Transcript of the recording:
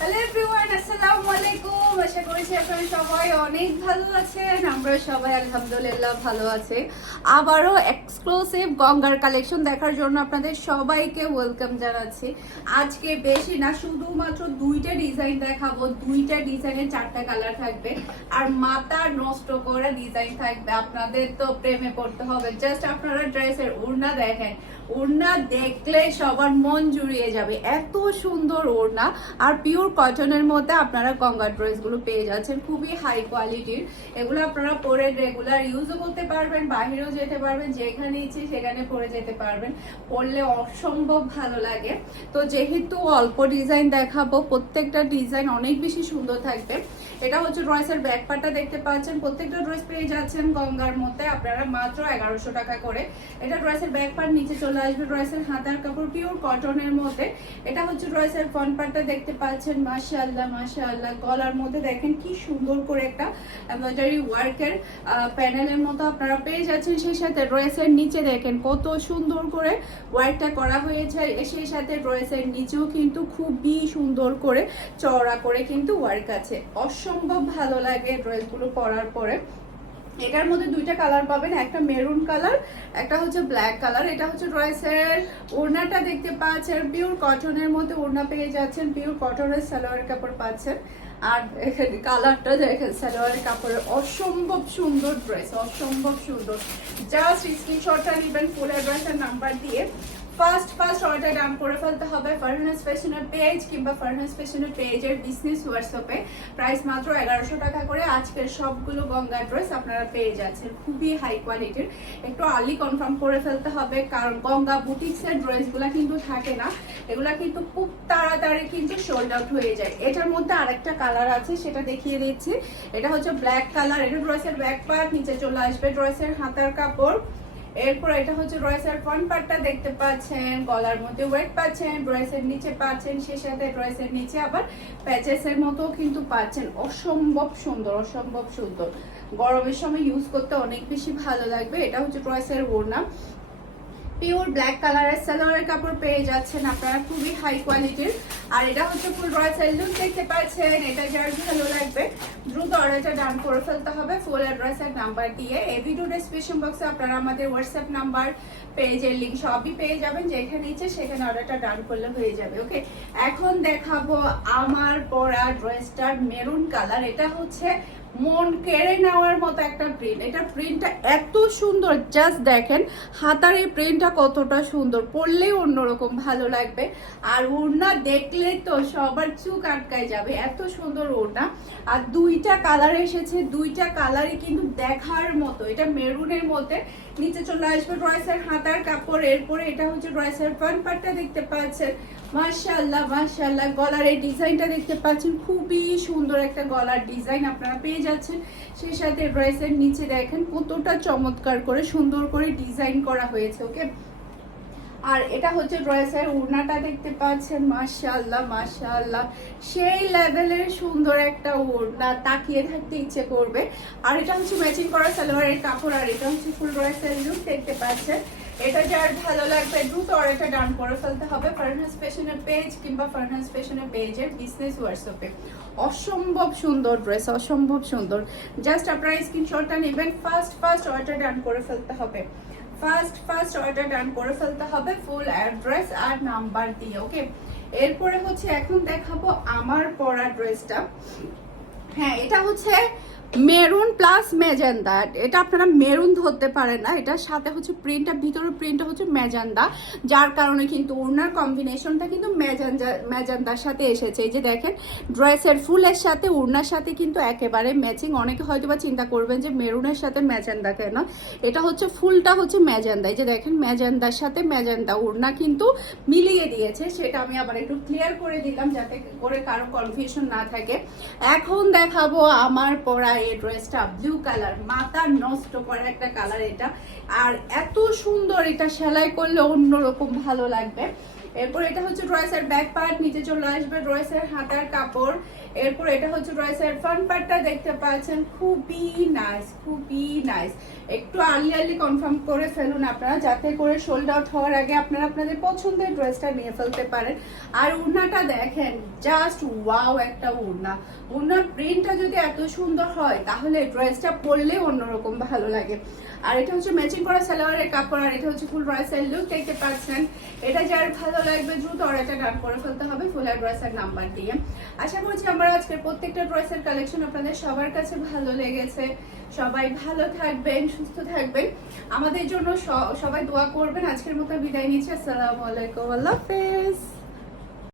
Hello everyone, আসসালামু আলাইকুম। আশা করছি আপনারা সবাই অনেক ভালো আছেন। আমরা সবাই আলহামদুলিল্লাহ ভালো আছি। আবারও এক্সক্লুসিভ গঙ্গার কালেকশন দেখার জন্য আপনাদের সবাইকে ওয়েলকাম জানাচ্ছি। আজকে বেশি না, শুধুমাত্র দুইটা ডিজাইন দেখাবো। দুইটা ডিজাইনের চারটা কালার থাকবে আর মাথা নষ্ট করা ডিজাইন থাকবে। আপনাদের তো প্রেমে পড়তে হবে। জাস্ট আপনারা ড্রেসের ওড়না দেখেন, ওড়না দেখলে সবার মন জুড়িয়ে যাবে। এত সুন্দর ওড়না আর পিওর কটনের মধ্যে আপনারা গঙ্গা ড্রেসগুলো পেয়ে যাচ্ছেন, খুবই হাই কোয়ালিটির। এগুলো আপনারা পরে রেগুলার ইউজও করতে পারবেন, বাহিরেও যেতে পারবেন, যেখানে ইচ্ছে সেখানে পরে যেতে পারবেন। পরলে অসম্ভব ভালো লাগে। তো যেহেতু অল্প ডিজাইন দেখাবো, প্রত্যেকটা ডিজাইন অনেক বেশি সুন্দর থাকবে। এটা হচ্ছে ড্রেসের ব্যাক পার্টটা দেখতে পাচ্ছেন। প্রত্যেকটা ড্রেস পেয়ে যাচ্ছেন গঙ্গার মধ্যে আপনারা মাত্র 1100 টাকা করে। এটা ড্রেসের ব্যাক পার্ট, নিচে চলে আসবে ড্রেসের হাতার কাপড় পিওর কটনের মধ্যে। এটা হচ্ছে ড্রেসের ফ্রন্ট পার্টটা দেখতে পাচ্ছেন। মাশাআল্লাহ মাশাআল্লাহ, গলার মধ্যে দেখেন কি সুন্দর করে একটা এমব্রয়ডারি ওয়ার্কের প্যানেলের মতো আপনারা পেয়ে যাচ্ছেন। সেই সাথে ড্রেসের নিচে দেখেন কত সুন্দর করে ওয়ার্কটা করা হয়েছে। সেই সাথে ড্রেসের নিচেও কিন্তু খুবই সুন্দর করে চওড়া করে কিন্তু ওয়ার্ক আছে। অসম্ভব ভালো লাগে ড্রেসগুলো পরার পরে। এটার মধ্যে দুইটা কালার পাবেন, একটা মেরুন কালার, একটা হচ্ছে ব্ল্যাক কালার। এটা হচ্ছে ড্রেসের ওড়নাটা দেখতে পাচ্ছেন, পিওর কটনের মধ্যে ওড়না পেয়ে যাচ্ছেন, পিওর কটনের সালোয়ারের কাপড় পাচ্ছেন। আর এখানে কালারটা দেখেন সালোয়ারের কাপড়ের, অসম্ভব সুন্দর ড্রেস, অসম্ভব সুন্দর। জাস্ট স্ক্রিনশটটা নেবেন ফুল অ্যাড্রেসের নাম্বার দিয়ে। ফার্স্ট অর্ডার ডান করে ফেলতে হবে ফারহানাস ফ্যাশনের পেজ কিংবা ফারহানাস ফ্যাশনের পেজের বিজনেস হোয়াটসঅ্যাপে। প্রাইস মাত্র 1100 টাকা করে। আজকের সবগুলো গঙ্গা ড্রেস আপনারা পেয়ে যাচ্ছেন, খুবই হাই কোয়ালিটির। একটু আর্লি কনফার্ম করে ফেলতে হবে, কারণ গঙ্গা বুটিক্সের ড্রেসগুলা কিন্তু থাকে না, এগুলা কিন্তু খুব তাড়াতাড়ি কিন্তু সোল্ড আউট হয়ে যায়। এটার মধ্যে আরেকটা কালার আছে, সেটা দেখিয়ে দিচ্ছি। এটা হচ্ছে ব্ল্যাক কালার। এটা ড্রেসের ব্যাক পার্ট, নিচে চলে আসবে ড্রেসের হাতার কাপড়। এরপর এটা হচ্ছে ড্রেসের ফ্রন্ট পার্টটা দেখতে পাচ্ছেন, গলার মধ্যে ওয়েট পাচ্ছেন, ড্রেসের নিচে পাচ্ছেন, সেই সাথে ড্রেসের নিচে আবার প্যাচেসের মতো কিন্তু পাচ্ছেন। অসম্ভব সুন্দর, অসম্ভব সুন্দর। গরমের সময় ইউজ করতে অনেক বেশি ভালো লাগবে। এটা হচ্ছে ড্রেসের ওড়না, পিওর ব্ল্যাক কালারের সালোয়ারের কাপড় পেয়ে যাচ্ছেন আপনারা, খুবই হাই কোয়ালিটির। আর এটা হচ্ছে ফুল ড্রেসের লুক দেখতে পাচ্ছেন। এটা যার ভালো লাগবে দ্রুত অর্ডারটা ডান করে ফেলতে হবে ফুল অ্যাড্রেসের নাম্বার দিয়ে। এই ভিডিও ডেসক্রিপশন বক্সে আপনারা আমাদের হোয়াটসঅ্যাপ নাম্বার, পেজের লিঙ্ক সবই পেয়ে যাবেন। যেখানে ইচ্ছে সেখানে অর্ডারটা ডান করলে হয়ে যাবে। ওকে, এখন দেখাবো আমার পরা ড্রেসটার মেরুন কালার। এটা হচ্ছে মন কেড়ে নেওয়ার মতো একটা প্রিন্ট। এটা প্রিন্টটা এত সুন্দর, জাস্ট দেখেন হাতার এই প্রিন্টটা কতটা সুন্দর, পরলেই অন্যরকম ভালো লাগবে। আর ওড়না দেখলে তো সবার চোখ আটকায় যাবে, এত সুন্দর ওড়না। আর দুইটা কালার এসেছে, দুইটা কালারই কিন্তু দেখার মতো। এটা মেরুনের মধ্যে, নিচে চলে আসবে ড্রেসের হাতার কাপড়। এরপরে এটা হচ্ছে ড্রেসের ফ্রন্ট পার্টটা দেখতে পাচ্ছেন। মাশাআল্লাহ মাশাআল্লাহ, গলার এই ডিজাইনটা দেখতে পাচ্ছেন, খুবই সুন্দর একটা গলার ডিজাইন আপনারা পেয়ে যাচ্ছেন। সেই সাথে ড্রেসের নিচে দেখেন কতটা চমৎকার করে সুন্দর করে ডিজাইন করা হয়েছে। ওকে, আর এটা হচ্ছে ড্রেসের ওড়নাটা দেখতে পাচ্ছেন। মাশাআল্লাহ মাশাআল্লাহ, সেই লেভেলের সুন্দর একটা ওড়না, তাকিয়ে থাকতে ইচ্ছে করবে। আর এটা হচ্ছে ম্যাচিং করা সালোয়ারের কাপড়। আর এটা হচ্ছে ফুল ড্রেসের লুক দেখতে পাচ্ছেন। এটা যার ভালো লাগবে দ্রুত অর্ডারটা ডান করে ফেলতে হবে ফারহানাস ফ্যাশনের পেজ কিংবা ফারহানাস ফ্যাশনের পেজের বিজনেস হোয়াটসঅ্যাপে। অসম্ভব সুন্দর ড্রেস, অসম্ভব সুন্দর। জাস্ট আপনারা স্ক্রিনশটটা নেবেন, ফার্স্ট অর্ডার ডান করে ফেলতে হবে। ফার্স্ট অর্ডার ডান করে ফেলতে হবে ফুল অ্যাড্রেস আর নাম্বার দিয়ে। ওকে, এরপরে হচ্ছে এখন দেখাবো আমার পরা ড্রেসটা। হ্যাঁ, এটা হচ্ছে মেরুন প্লাস ম্যাজেন্ডা। এটা আপনারা মেরুন ধরতে পারেন না, এটার সাথে হচ্ছে প্রিন্টটা, ভিতরের প্রিন্টটা হচ্ছে ম্যাজেন্ডা, যার কারণে কিন্তু ওড়নার কম্বিনেশনটা কিন্তু ম্যাজেন্ডার সাথে এসেছে। এই যে দেখেন ড্রেসের ফুলের সাথে ওড়নার সাথে কিন্তু একেবারে ম্যাচিং। অনেকে হয়তো বা চিন্তা করবেন যে মেরুনের সাথে ম্যাজেন্ডা কেন, এটা হচ্ছে ফুলটা হচ্ছে ম্যাজেন্ডা। এই যে দেখেন ম্যাজেন্ডার সাথে ম্যাজেন্ডা ওড়না কিন্তু মিলিয়ে দিয়েছে, সেটা আমি আবার একটু ক্লিয়ার করে দিলাম যাতে করে কারো কনফিউশন না থাকে। এখন দেখাবো আমার পরা এই ড্রেসটা, ব্লু কালার, মাথা নষ্ট করা একটা কালার এটা। আর এত সুন্দর, এটা সেলাই করলে অন্যরকম ভালো লাগবে। এরপর এটা হচ্ছে ড্রেসের ব্যাক পার্ট, নিচে চলে আসবে ড্রেসের হাতার কাপড়। এরপর এটা হচ্ছে ড্রেসের ফ্রন্ট পার্টটা দেখতে পাচ্ছেন, খুবই নাইস, খুবই নাইস। একটু আর্লি কনফার্ম করে ফেলুন আপনারা, যাতে করে সোল্ড আউট হওয়ার আগে আপনারা আপনাদের পছন্দের ড্রেসটা নিয়ে ফেলতে পারেন। আর ওড়নাটা দেখেন, জাস্ট ওয়াও একটা ওড়না। ওড়নার প্রিন্টটা যদি এত সুন্দর হয় তাহলে ড্রেসটা পরলে অন্যরকম ভালো লাগে। আর এটা হচ্ছে ম্যাচিং করা সালোয়ারের কাপড়, আর এটা হচ্ছে ফুল ড্রেসের লুক দেখতে পাচ্ছেন। এটা যার ভালো লাগবে দ্রুত অর্ডারটা ডান করে ফেলতে হবে ফুল ড্রেসের নাম্বার দিয়ে। আশা করছি আমার আজকের প্রত্যেকটা ড্রেসের কালেকশন আপনাদের সবার কাছে ভালো লেগেছে। সবাই ভালো থাকবেন, সুস্থ থাকবেন, আমাদের জন্য সবাই দোয়া করবেন। আজকের মতো বিদায় নিচ্ছি, আসসালামু আলাইকুম, আল্লাহ হাফেজ।